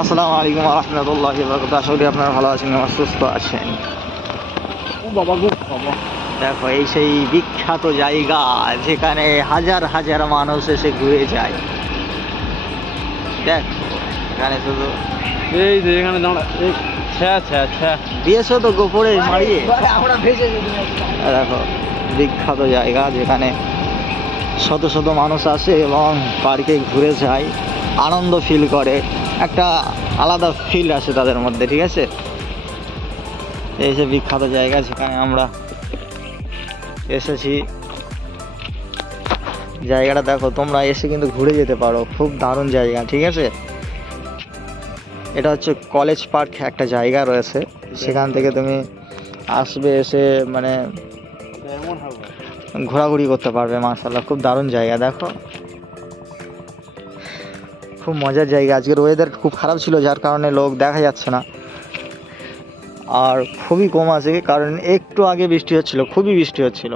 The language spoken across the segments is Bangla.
আসসালামু আলাইকুম রহমতুল্লাহি ওয়া বারাকাতুহু। আশা করি আপনারা ভালো আছেন এবং সুস্থ আছেন। ও বাবা গো বাবা, দেখো এই সেই বিখ্যাত জায়গা যেখানে হাজার হাজার মানুষ এসে ঘুরে যায়। দেখো এখানে শুধু এই যে এখানে দাঁড়া, এই ছ্যা ছ্যা ছ্যা দিয়েছো তো গোপরে মারিয়ে। আমরা ভেজে দেখো বিখ্যাত জায়গা যেখানে শত শত মানুষ আসে এবং পার্কে ঘুরে যায়, আনন্দ ফিল করে, একটা আলাদা ফিল আসে তাদের মধ্যে। ঠিক আছে, এই যে বিখ্যাত জায়গা যেখানে আমরা এসেছি। জায়গাটা দেখো, তোমরা এসে কিন্তু ঘুরে যেতে পারো, খুব দারুণ জায়গা। ঠিক আছে, এটা হচ্ছে কলেজ পার্ক একটা জায়গা রয়েছে, সেখান থেকে তুমি আসবে, এসে মানে এমন হবে। ঘোরাঘুরি করতে পারবে। মাশাআল্লাহ খুব দারুণ জায়গা। দেখো খুব মজার জায়গা। আজকের ওয়েদার খুব খারাপ ছিল, যার কারণে লোক দেখা যাচ্ছে না, আর খুবই কম আছে, কারণ একটু আগে বৃষ্টি হচ্ছিল, খুবই বৃষ্টি হচ্ছিল।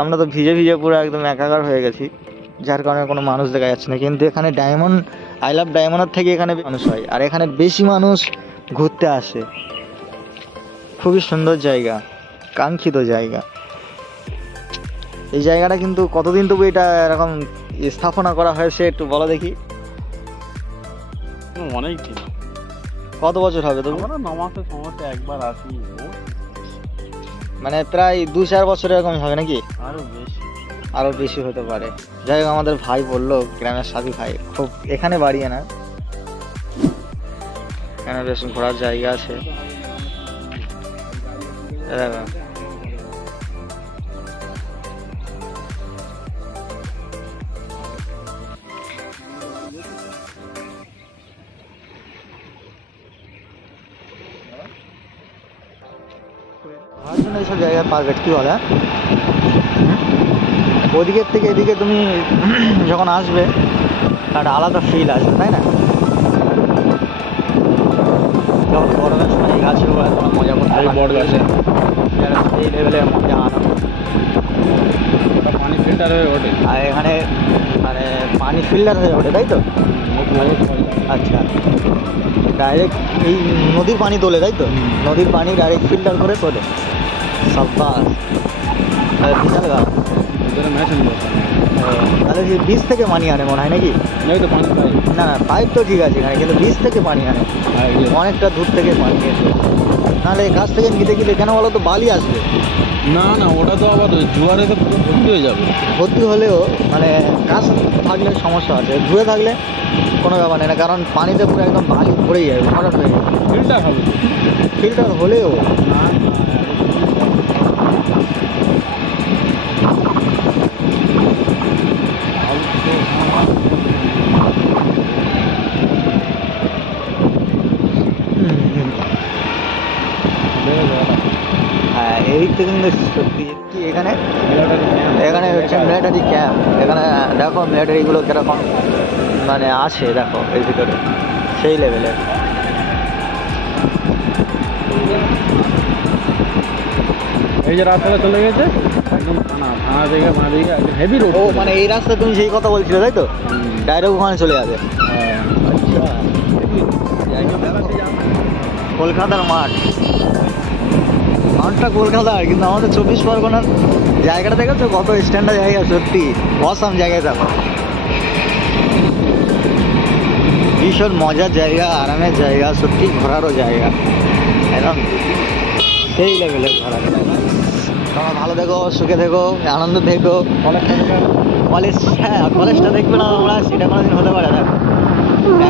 আমরা তো ভিজে ভিজে পুরো একদম একাকার হয়ে গেছি, যার কারণে কোনো মানুষ দেখা যাচ্ছে না। কিন্তু এখানে ডায়মন্ড, আই লাভ ডায়মন্ডের থেকে এখানে মানুষ হয়, আর এখানে বেশি মানুষ ঘুরতে আসে। খুবই সুন্দর জায়গা, কাঙ্ক্ষিত জায়গা। এই জায়গাটা কিন্তু কতদিন তবু এটা এরকম স্থাপনা করা হয়েছে একটু বলো দেখি। অনেক দিন, কত বছর হবে তবু? আমরা নামাজে সমাজে একবার আসি, মানে প্রায় 2-4 বছর এরকম হবে নাকি? আরো বেশি। আরও বেশি হতে পারে। যাই হোক, আমাদের ভাই বললো, গ্রামের সাথী ভাই, খুব এখানে বাড়িয়ে না, এখানে বেশ ঘোরার জায়গা আছে। দেখো ঘোরার জন্য এইসব জায়গা পারফেক্ট, কি বলে? ওদিকের থেকে এদিকে তুমি যখন আসবে একটা আলাদা ফিল আসবে, তাই না? যখন গরমের সময় এই গাছের উপর এখন মজা করতে এই বট গাছে এই লেভেলের মজা আনন্দ। ওটা পানি ফিল্টার হয়ে ওঠে। আর এখানে মানে পানি ফিল্টার হয়ে ওঠে, তাই তো? আচ্ছা, ডাইরেক্ট এই নদীর পানি তোলে, তাই তো? নদীর পানি ডাইরেক্ট ফিল্টার করে তোলে। সাব্বাস, বিশাল গাছ। তাহলে কি বীজ থেকে পানি আনে মনে হয় নাকি? তো পানি পাই না না, পাইপ তো ঠিক আছে এখানে, কিন্তু বীজ থেকে পানি আনে, অনেকটা দূর থেকে পানি এসে। নাহলে এই গাছ থেকে নিতে গেলে কেন বলো তো, বালি আসবে। না না, ওটা তো আবার জোয়ারে তো পুরো ভর্তি হয়ে যাবে। ভর্তি হলেও মানে গাছ থাকলে সমস্যা আছে, ধুয়ে থাকলে কোনো ব্যাপার নেই না, কারণ পানিতে পুরো একদম বালি পড়েই যাবে, ভরাট হয়ে যাবে। ফিল্টার হবে তো। ফিল্টার হলেও না হ্যাঁ, এই তো কিন্তু সত্যি কি এখানে এখানে হচ্ছে মিলিটারি ক্যাম্প। এখানে দেখো মিলিটারিগুলো কীরকম মানে আছে, দেখো এর ভিতরে সেই লেভেলের। এই যে রাস্তাটা চলে গেছে একদম ভাঙা জায়গা, ভাঙা জায়গা, একদম হেভি রোড। ও মানে এই রাস্তা তুমি সেই কথা বলছিলে, তাই তো? ডাইরেক্ট ওখানে চলে যাবে। আচ্ছা, কলকাতার মাঠ, মাঠটা কলকাতার, কিন্তু আমাদের 24 পরগনার জায়গাটা দেখেছো কত স্ট্যান্ডার্ড জায়গা, সত্যি অসাম জায়গায়। দেখো ভীষণ মজার জায়গা, আরামের জায়গা, সত্যি ঘোরারও জায়গা, একদম সেই লেভেলের ঘোরা। তোমরা ভালো দেখো, সুখে দেখো, আনন্দ দেখো। কলেজ, হ্যাঁ কলেজটা দেখবে না তোমরা, সেটা কোনোদিন হতে পারে না।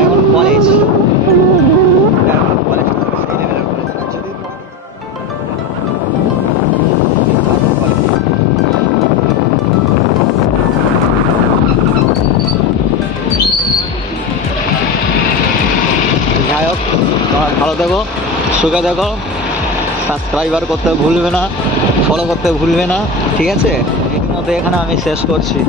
এখন কলেজ, এখন কলেজ সেই লেভেলের কলেজ না, যদি যাই হোক, তোমরা ভালো দেখো, সুখে দেখো, সাবস্ক্রাইবার করতে ভুলবে না, ফলো করতে ভুলবে না। ঠিক আছে, রীতিমতো এখানে আমি শেষ করছি।